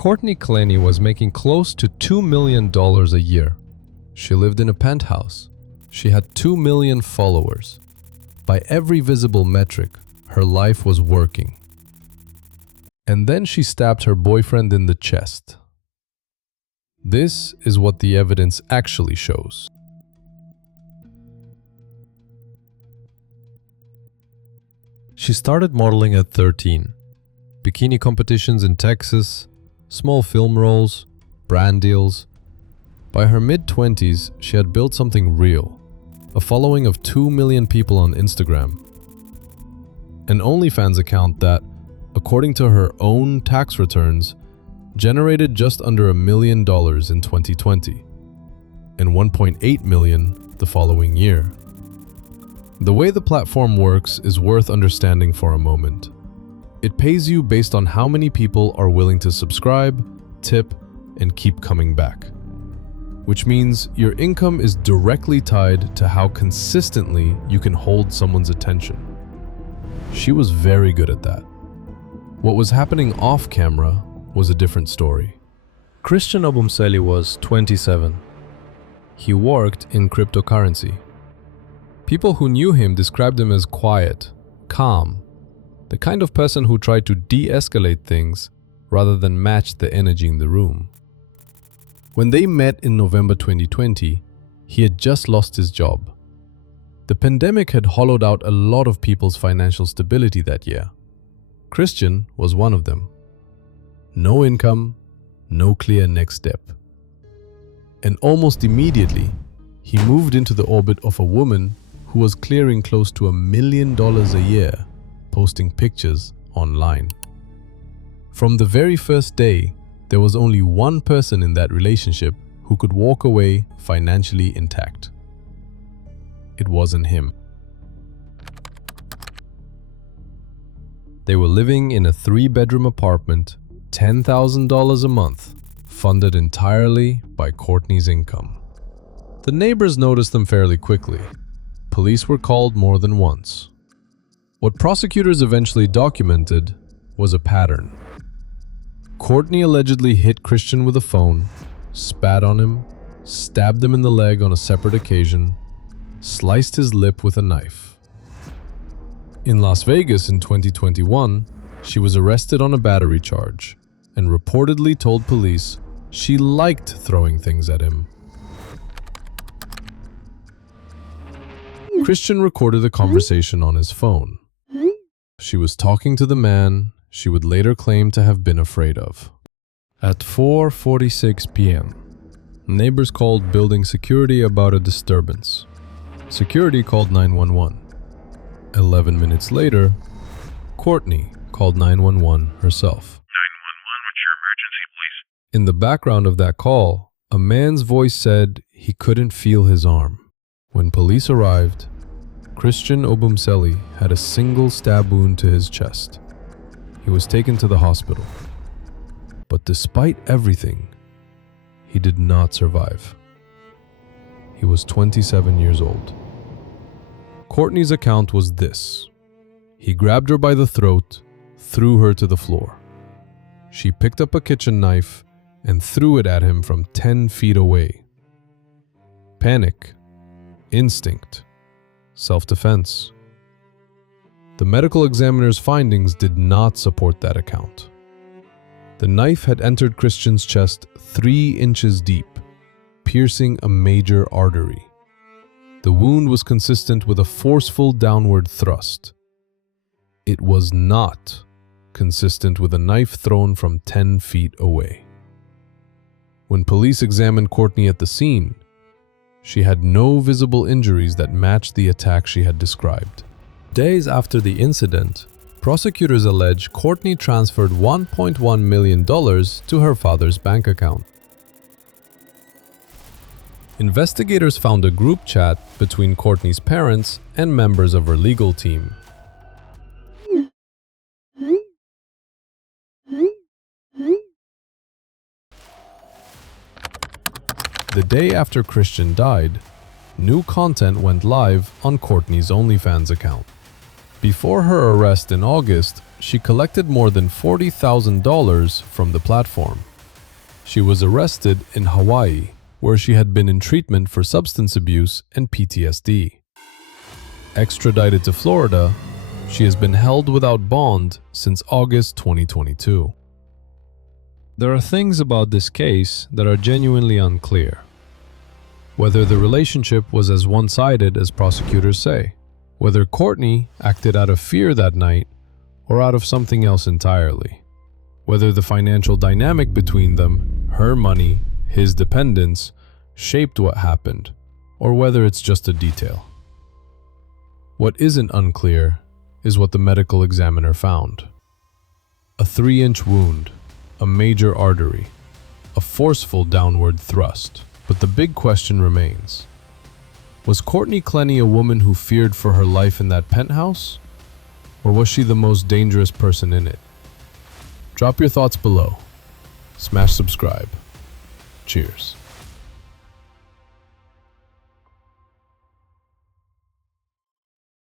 Courtney Clenney was making close to $2 million a year. She lived in a penthouse. She had 2 million followers. By every visible metric, her life was working. And then she stabbed her boyfriend in the chest. This is what the evidence actually shows. She started modeling at 13. Bikini competitions in Texas, small film roles, brand deals. By her mid-20s, she had built something real, a following of 2 million people on Instagram. An OnlyFans account that, according to her own tax returns, generated just under $1 million in 2020 and $1.8 million the following year. The way the platform works is worth understanding for a moment. It pays you based on how many people are willing to subscribe, tip, and keep coming back. Which means your income is directly tied to how consistently you can hold someone's attention. She was very good at that. What was happening off camera was a different story. Christian Obumseli was 27. He worked in cryptocurrency. People who knew him described him as quiet, calm, the kind of person who tried to de-escalate things rather than match the energy in the room. When they met in November 2020, he had just lost his job. The pandemic had hollowed out a lot of people's financial stability that year. Christian was one of them. No income, no clear next step. And almost immediately, he moved into the orbit of a woman who was clearing close to $1 million a year, posting pictures online. From the very first day, there was only one person in that relationship who could walk away financially intact. It wasn't him. They were living in a 3-bedroom apartment, $10,000 a month, funded entirely by Courtney's income. The neighbors noticed them fairly quickly. Police were called more than once. What prosecutors eventually documented was a pattern. Courtney allegedly hit Christian with a phone, spat on him, stabbed him in the leg on a separate occasion, sliced his lip with a knife. In Las Vegas in 2021, she was arrested on a battery charge and reportedly told police she liked throwing things at him. Christian recorded the conversation on his phone. She was talking to the man she would later claim to have been afraid of. At 4:46 p.m., neighbors called building security about a disturbance. Security called 911. 11 minutes later, Courtney called 911 herself. 911, what's your emergency, please? In the background of that call, a man's voice said he couldn't feel his arm. When police arrived, Christian Obumseli had a single stab wound to his chest. He was taken to the hospital. But despite everything, he did not survive. He was 27 years old. Courtney's account was this. He grabbed her by the throat, threw her to the floor. She picked up a kitchen knife and threw it at him from 10 feet away. Panic, instinct, self-defense. The medical examiner's findings did not support that account. The knife had entered Christian's chest 3 inches deep, piercing a major artery. The wound was consistent with a forceful downward thrust. It was not consistent with a knife thrown from 10 feet away. When police examined Courtney at the scene, she had no visible injuries that matched the attack she had described. Days after the incident, prosecutors allege Courtney transferred $1.1 million to her father's bank account. Investigators found a group chat between Courtney's parents and members of her legal team. The day after Christian died, new content went live on Courtney's OnlyFans account. Before her arrest in August, she collected more than $40,000 from the platform. She was arrested in Hawaii, where she had been in treatment for substance abuse and PTSD. Extradited to Florida, she has been held without bond since August 2022. There are things about this case that are genuinely unclear. Whether the relationship was as one-sided as prosecutors say, whether Courtney acted out of fear that night or out of something else entirely, whether the financial dynamic between them, her money, his dependence, shaped what happened, or whether it's just a detail. What isn't unclear is what the medical examiner found. A 3-inch wound, a major artery, a forceful downward thrust. But the big question remains. Was Courtney Clenney a woman who feared for her life in that penthouse? Or was she the most dangerous person in it? Drop your thoughts below. Smash subscribe. Cheers.